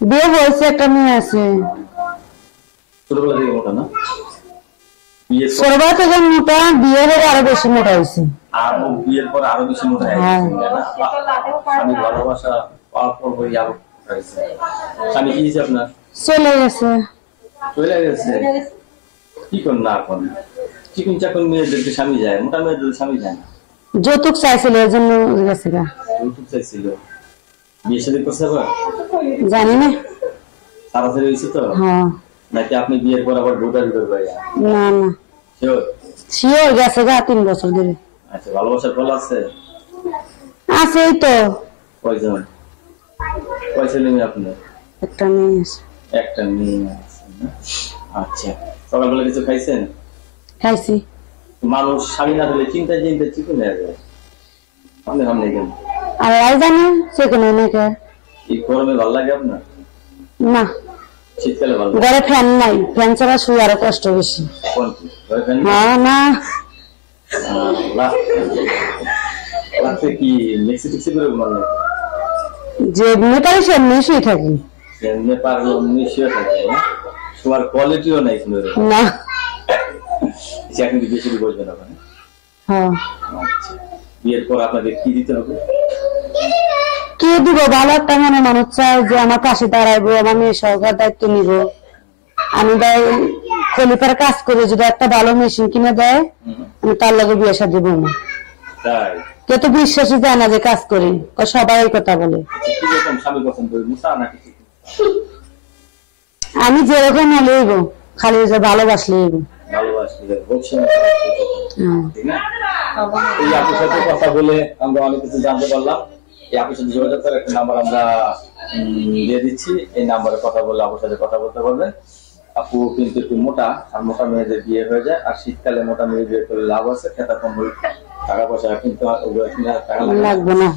বিয়ে বলছে, একটা মেয়ে আছে। ছোটবেলা থেকে মোটা না? বিয়ের পর ছোটবেলা থেকে মোটা, বিয়ে হয়ে আরো বেশি মোটা হয়েছে। আর বিয়ের পর আরো বেশি মোটা হয়ে হ্যাঁ। গেছে, তাই না? স্বামীর ভালোবাসা পাওয়ার পর ওই আরো মোটা হয়েছে। স্বামী কি হয়েছে আপনার? চলে গেছে। চলে গেছে? কি করেন না এখন? চিকুন চাকুন মেয়েদেরকে স্বামী যায়, মোটা মেয়েদের স্বামী যায় না। যৌতুক চাইছিল, এর জন্য গেছে গা। যৌতুক চাইছিল। বিয়ে শাদী করছে আবার? জানি না। তাড়াতাড়ি হয়েছে তো? হ্যাঁ। নাকি আপনি বিয়ের পর আবার ভোটারি করবেন? না না, শিওর? শিওর গেছে গা 3 বছর ধরে। আচ্ছা, ভালোবাসার ফল আছে? আছে এই তো। কয়জন? কয় ছেলে মেয়ে আপনার? একটা মেয়ে আছে। একটা মেয়ে আছে না? আচ্ছা, সকালবেলা কিছু খাইছেন? খাইছি। মানুষ স্বামী না হলে চিন্তায় চিন্তায় চিকুন হয়ে যায়। আপনি সামনে কেন? আল্লাহ জানে, সেখানে নাকি। এই গরমে ভালো লাগে আপনার? না, শীতকালে ভালো লাগে? ঘরে ফ্যান নাই, ফ্যান ছাড়া শুয়ে আরো কষ্ট বেশি। কোন কি? ভয় পান না? হ্যাঁ না, রাত্রে কি মিক্সি টিক্সি করে ঘুমান নাকি? যে মেয়েটাই সে এমনি শুয়ে থাকি। এমনি পারলো এমনি শুয়ে থাকে না? শোয়ার কোয়ালিটিও নাই কোনো এরকম। না। এখন কি বেশি বসবেন ওখানে? হ্যাঁ। আচ্ছা, বিয়ের পর আপনাদের কি দিতে হবে? কি দিব, ভালো একটা মনে মানুষ চায় যে আমার পাশে দাঁড়াইবো, আমার মেয়ে সহকার দায়িত্ব নিব। আমি খলিপার কাজ করি, যদি একটা ভালো মেশিন কিনে দেয় আমি তার লগে বিয়ে শাদী দিব না। তাই? কেউ তো বিশ্বাসই যায় না যে কাজ করি, সবাই এই কথা বলে। কি রকম স্বামী পছন্দ করি, মুসা নাকি চিকন? আমি যেরকম হলেইব, খালি যে ভালোবাসলেইব। ভালোবাসলে বলছি না, ঠিক না? এই আপুর সাথে কথা বলে আমরা অনেক কিছু জানতে পারলাম। এই আপুর সাথে যোগাযোগ করার একটা নাম্বার আমরা দিয়ে দিচ্ছি। এই নাম্বারে কথা বললে আপুর সাথে কথা বলতে পারবেন। আপু কিন্তু একটু মোটা, আর মোটা মেয়েদের বিয়ে হয়ে যায়। আর শীতকালে মোটা মেয়ে বিয়ে করলে লাভ আছে, খেতা কম টাকা পয়সা কিন্তু টাকা লাগবে না।